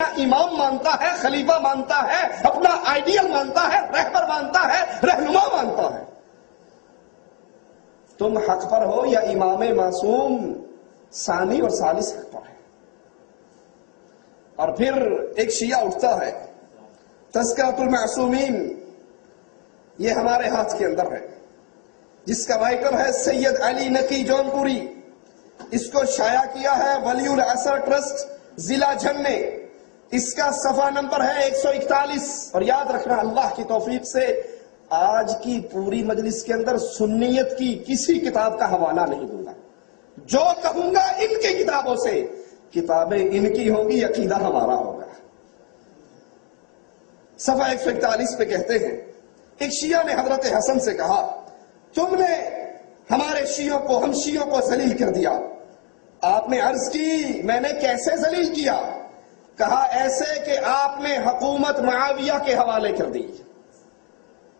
امام مانتا ہے، خلیفہ مانتا ہے، اپنا آئیڈیل مانتا ہے، رہبر مانتا ہے، رہنما مانتا ہے۔ تم حق پر ہو یا امام معصوم ثانی اور ثالث حق پر ہے؟ اور پھر ایک شیعہ اٹھتا ہے، تذکرۃ المعصومین، یہ ہمارے ہاتھ کے اندر ہے، جس کا رائٹر ہے سید علی نقی جونپوری، اس کو شائع کیا ہے ولی العصر ٹرسٹ ضلع جھنگ نے، اس کا صفحہ نمبر ہے 141۔ اور یاد رکھنا، اللہ کی توفیق سے آج کی پوری مجلس کے اندر سنیت کی کسی کتاب کا حوالہ نہیں دوں گا، جو کہوں گا ان کی کتابوں سے، کتابیں ان کی ہوں گی، عقیدہ ہمارا ہوگا۔ صفحہ 141 پہ کہتے ہیں، ایک شیعہ نے حضرت حسن سے کہا، تم نے ہمارے شیعوں کو، ہم شیعوں کو ذلیل کر دیا۔ آپ نے عرض کی، میں نے کیسے ذلیل کیا؟ کہا ایسے کہ آپ نے حکومت معاویہ کے حوالے کر دی،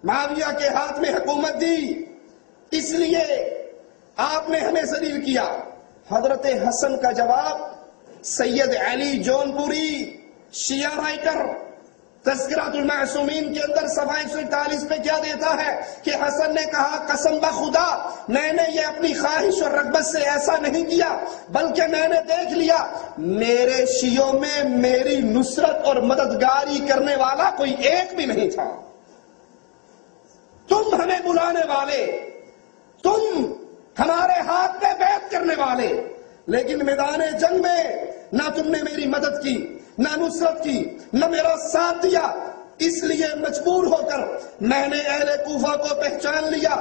معاویہ کے ہاتھ میں حکومت دی، اس لیے آپ نے ہمیں ذلیل کیا۔ حضرت حسن کا جواب سید علی جونپوری شیعہ رائٹر تذکرۃ المعصومین کے اندر صفحہ 141 پہ کیا دیتا ہے کہ حسن نے کہا، قسم بخدا میں نے یہ اپنی خواہش اور رغبت سے ایسا نہیں کیا، بلکہ میں نے دیکھ لیا میرے شیعوں میں میری نصرت اور مددگاری کرنے والا کوئی ایک بھی نہیں تھا۔ تم ہمیں بلانے والے، تم ہمارے ہاتھ میں بیعت کرنے والے، لیکن میدان جنگ میں نہ تم نے میری مدد کی، نہ نصرت کی، نہ میرا ساتھ دیا۔ اس لیے مجبور ہو کر میں نے اہل کوفہ کو پہچان لیا،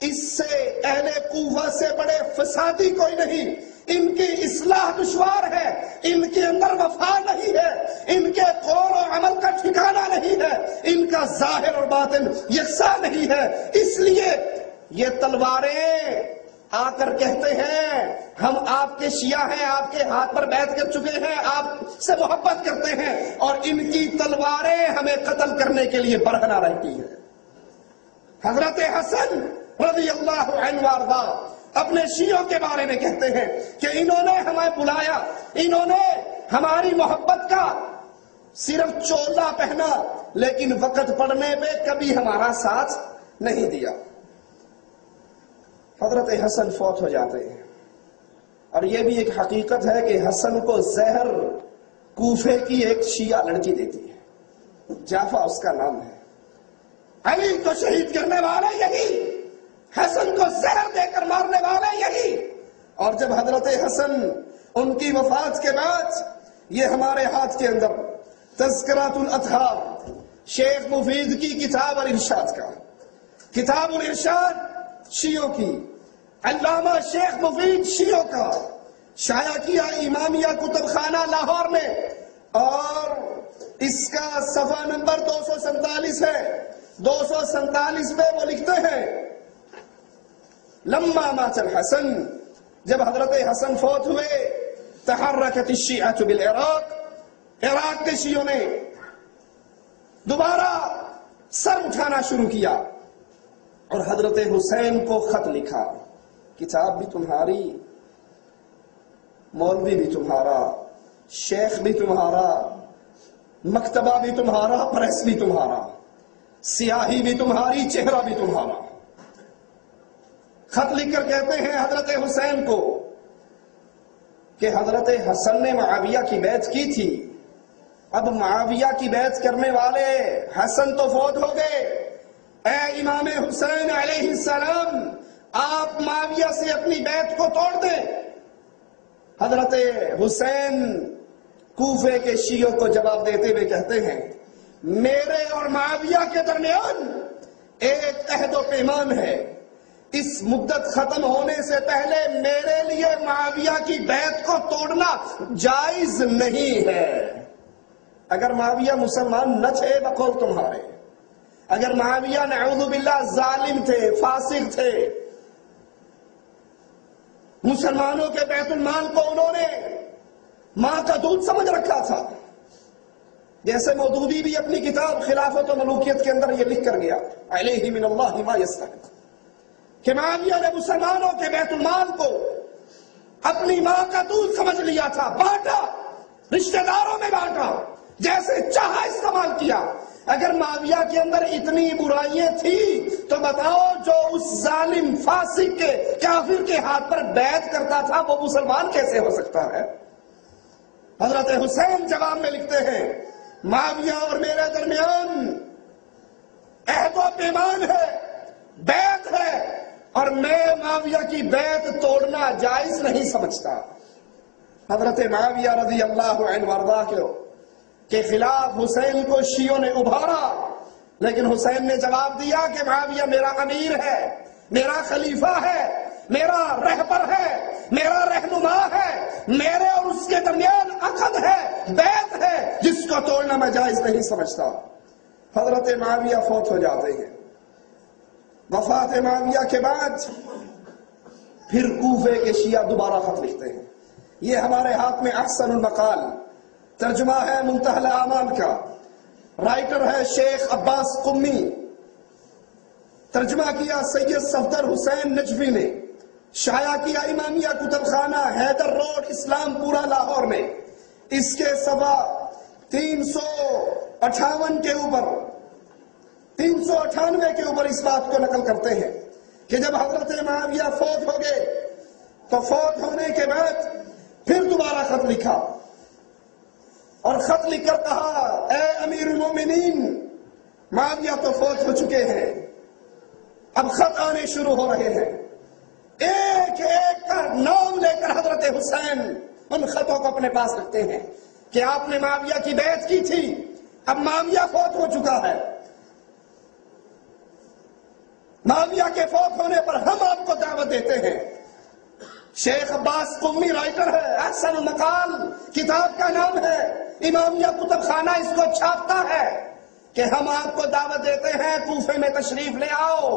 اس سے اہل کوفہ سے بڑے فسادی کوئی نہیں، ان کی اصلاح دشوار ہے، ان کے اندر وفا نہیں ہے، ان کے قول و عمل کا ٹھکانہ نہیں ہے، ان کا ظاہر اور باطن یکساں نہیں ہے، اس لیے یہ تلواریں آ کر کہتے ہیں ہم آپ کے شیعہ ہیں، آپ کے ہاتھ پر بیعت کر چکے ہیں، آپ سے محبت کرتے ہیں، اور ان کی تلواریں ہمیں قتل کرنے کے لیے برہنہ رہتی ہیں۔ حضرت حسن رضی اللہ عنہ وارضا اپنے شیعوں کے بارے میں کہتے ہیں کہ انہوں نے ہمیں بلایا، انہوں نے ہماری محبت کا صرف چولا پہنا، لیکن وقت پڑنے پہ کبھی ہمارا ساتھ نہیں دیا۔ حضرت حسن فوت ہو جاتے ہیں، اور یہ بھی ایک حقیقت ہے کہ حسن کو زہر کوفے کی ایک شیعہ لڑکی دیتی ہے، جعفر اس کا نام ہے۔ علی کو شہید کرنے والے یہی، حسن کو زہر دے کر مارنے والے یہی۔ اور جب حضرت حسن ان کی وفات کے بعد، یہ ہمارے ہاتھ کے اندر تذکرۃ الاطہار شیخ مفید کی کتاب الارشاد کا، کتاب الارشاد شیعوں کی، علامہ شیخ مفید شیعوں کا، شائع کیا امامیہ کتب خانہ لاہور میں، اور اس کا صفحہ نمبر 247 ہے۔ 247 میں وہ لکھتے ہیں، لما مات الحسن، جب حضرت حسن فوت ہوئے، تحرکت الشیعہ بالعراق، عراق کے شیعوں نے دوبارہ سر اٹھانا شروع کیا، اور حضرت حسین کو خط لکھا، کتاب بھی تمہاری، مولوی بھی تمہارا، شیخ بھی تمہارا، مکتبہ بھی تمہارا، پریس بھی تمہارا، سیاہی بھی تمہاری، چہرہ بھی تمہارا۔ خط لکھ کر کہتے ہیں حضرت حسین کو کہ حضرت حسن نے معاویہ کی بیعت کی تھی، اب معاویہ کی بیعت کرنے والے حسن تو فوت ہو گئے، اے امام حسین علیہ السلام آپ معاویہ سے اپنی بیعت کو توڑ دیں۔ حضرت حسین کوفے کے شیعوں کو جواب دیتے ہوئے کہتے ہیں، میرے اور معاویہ کے درمیان ایک عہد و پیمان ہے، اس مدت ختم ہونے سے پہلے میرے لیے معاویہ کی بیعت کو توڑنا جائز نہیں ہے۔ اگر معاویہ مسلمان نہ تھے بقول تمہارے، اگر معاویہ نعوذ باللہ ظالم تھے، فاسق تھے، مسلمانوں کے بیت المال کو انہوں نے ماں کا دودھ سمجھ رکھا تھا، جیسے مودودی بھی اپنی کتاب خلافت و ملوکیت کے اندر یہ لکھ کر گیا، علیہ من اللہ ما یستحق، کہ معاویہ نے مسلمانوں کے بیت المال کو اپنی ماں کا دودھ سمجھ لیا تھا، بانٹا، رشتہ داروں میں بانٹا، کیا۔ اگر معاویہ کے اندر اتنی برائیاں تھی تو بتاؤ جو اس ظالم فاسق کے کافر کے ہاتھ پر بیعت کرتا تھا وہ مسلمان کیسے ہو سکتا ہے؟ حضرت حسین جواب میں لکھتے ہیں معاویہ اور میرے درمیان عہد و پیمان ہے، بیعت ہے، اور میں معاویہ کی بیعت توڑنا جائز نہیں سمجھتا۔ حضرت معاویہ رضی اللہ عنہ وارضاہ کے خلاف حسین کو شیعوں نے ابھارا، لیکن حسین نے جواب دیا کہ معاویہ میرا امیر ہے، میرا خلیفہ ہے، میرا رہبر ہے، میرا رہنما ہے، میرے اور اس کے درمیان عقد ہے، بیعت ہے، جس کو توڑنا میں جائز نہیں سمجھتا۔ حضرت معاویہ فوت ہو جاتے ہیں۔ وفات معاویہ کے بعد پھر کوفے کے شیعہ دوبارہ خط لکھتے ہیں۔ یہ ہمارے ہاتھ میں احسن المقال ترجمہ ہے منتہی الاعمال کا، رائٹر ہے شیخ عباس قمی، ترجمہ کیا سید صفدر حسین نجفی نے، شائع کیا امامیہ کتب خانہ حیدر روڈ اسلام پورہ لاہور میں۔ اس کے صفحہ 358 کے اوپر 398 کے اوپر اس بات کو نقل کرتے ہیں کہ جب حضرت معاویہ فوت ہو گئے تو فوت ہونے کے بعد پھر دوبارہ خط لکھا، اور خط لکھ کر کہا اے امیر المومنین، معاویہ تو فوت ہو چکے ہیں، اب خط آنے شروع ہو رہے ہیں۔ ایک ایک کا نام لے کر حضرت حسین ان خطوں کو اپنے پاس رکھتے ہیں کہ آپ نے معاویہ کی بیعت کی تھی، اب معاویہ فوت ہو چکا ہے، معاویہ کے فوت ہونے پر ہم آپ کو دعوت دیتے ہیں۔ شیخ عباس قمی رائٹر ہے، احسن المقال کتاب کا نام ہے، امامیہ کتب خانہ اس کو چھاپتا ہے کہ ہم آپ کو دعوت دیتے ہیں، کوفے میں تشریف لے آؤ،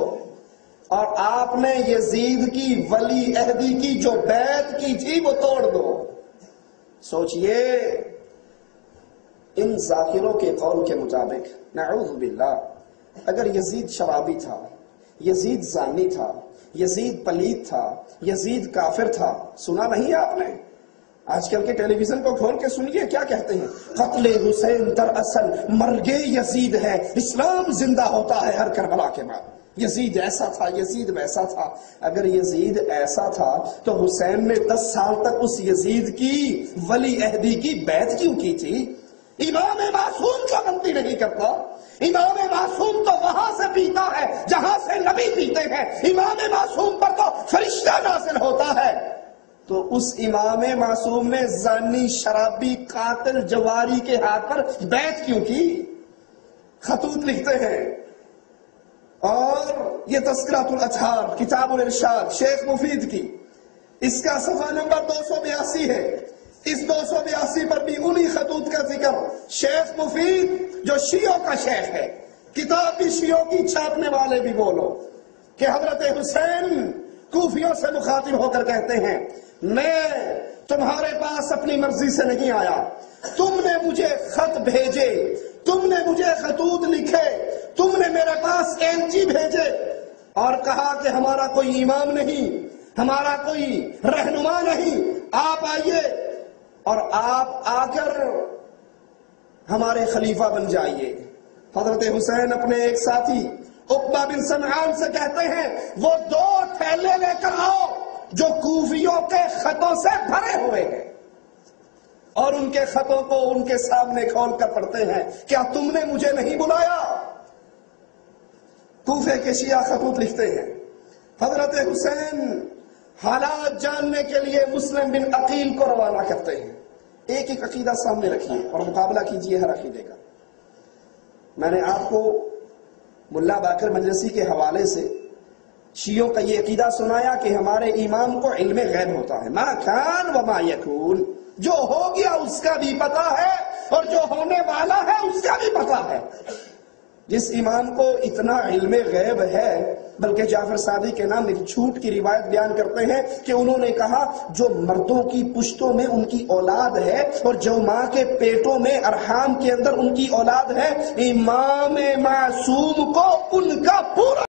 اور آپ نے یزید کی ولی عہدی کی جو بیعت کی تھی وہ توڑ دو۔ سوچئے ان ذاکروں کے قول کے مطابق نعوذ باللہ اگر یزید شرابی تھا، یزید زانی تھا، یزید پلید تھا، یزید کافر تھا، سنا نہیں آپ نے؟ آج کل کے ٹیلی ویژن کو کھول کے سنیے کیا کہتے ہیں، قتل حسین دراصل مرگ یزید ہے، اسلام زندہ ہوتا ہے ہر کربلا کے بعد، یزید ایسا تھا، یزید ویسا تھا۔ اگر یزید ایسا تھا تو حسین نے 10 سال تک اس یزید کی ولی عہدی کی بیعت کیوں کی تھی؟ امام معصوم کا غلطی نہیں کرتا، امام معصوم تو وہاں سے پیتا ہے جہاں سے نبی پیتے ہیں، امام معصوم پر تو فرشتہ نازل ہوتا ہے، تو اس امام معصوم نے زانی شرابی قاتل جواری کے ہاتھ پر بیعت کیوں کی؟ خطوط لکھتے ہیں۔ اور یہ تذکرۃ الاطہار کتاب الارشاد شیخ مفید کی، اس کا صفحہ نمبر 282 ہے، اس 282 پر بھی انہی خطوط کا ذکر شیخ مفید جو شیعوں کا شیخ ہے، کتاب بھی شیعوں کی چھاپنے والے بھی بولو، کہ حضرت حسین کوفیوں سے مخاطب ہو کر کہتے ہیں میں تمہارے پاس اپنی مرضی سے نہیں آیا، تم نے مجھے خط بھیجے، تم نے مجھے خطوط لکھے، تم نے میرے پاس ایلچی بھیجے اور کہا کہ ہمارا کوئی امام نہیں، ہمارا کوئی رہنما نہیں، آپ آئیے اور آپ آ کر ہمارے خلیفہ بن جائیے۔ حضرت حسین اپنے ایک ساتھی عقبہ بن سمعان سے کہتے ہیں وہ 2 تھیلے لے کر آؤ جو کوفیوں کے خطوں سے بھرے ہوئے ہیں، اور ان کے خطوں کو ان کے سامنے کھول کر پڑھتے ہیں، کیا تم نے مجھے نہیں بلایا؟ کوفے کے شیعہ خطوط لکھتے ہیں، حضرت حسین حالات جاننے کے لیے مسلم بن عقیل کو روانہ کرتے ہیں۔ ایک ایک عقیدہ سامنے رکھیے اور مقابلہ کیجئے ہر عقیدے کا۔ میں نے آپ کو ملا باقر مجلسی کے حوالے سے شیعوں کا یہ عقیدہ سنایا کہ ہمارے امام کو علم غیب ہوتا ہے، ما کان و ما یکون، جو ہو گیا اس کا بھی پتا ہے اور جو ہونے والا ہے اس کا بھی پتا ہے۔ جس امام کو اتنا علم غیب ہے، بلکہ جعفر صادق کے نام ایک جھوٹ کی روایت بیان کرتے ہیں کہ انہوں نے کہا جو مردوں کی پشتوں میں ان کی اولاد ہے اور جو ماں کے پیٹوں میں ارحام کے اندر ان کی اولاد ہے، امام معصوم کو ان کا پورا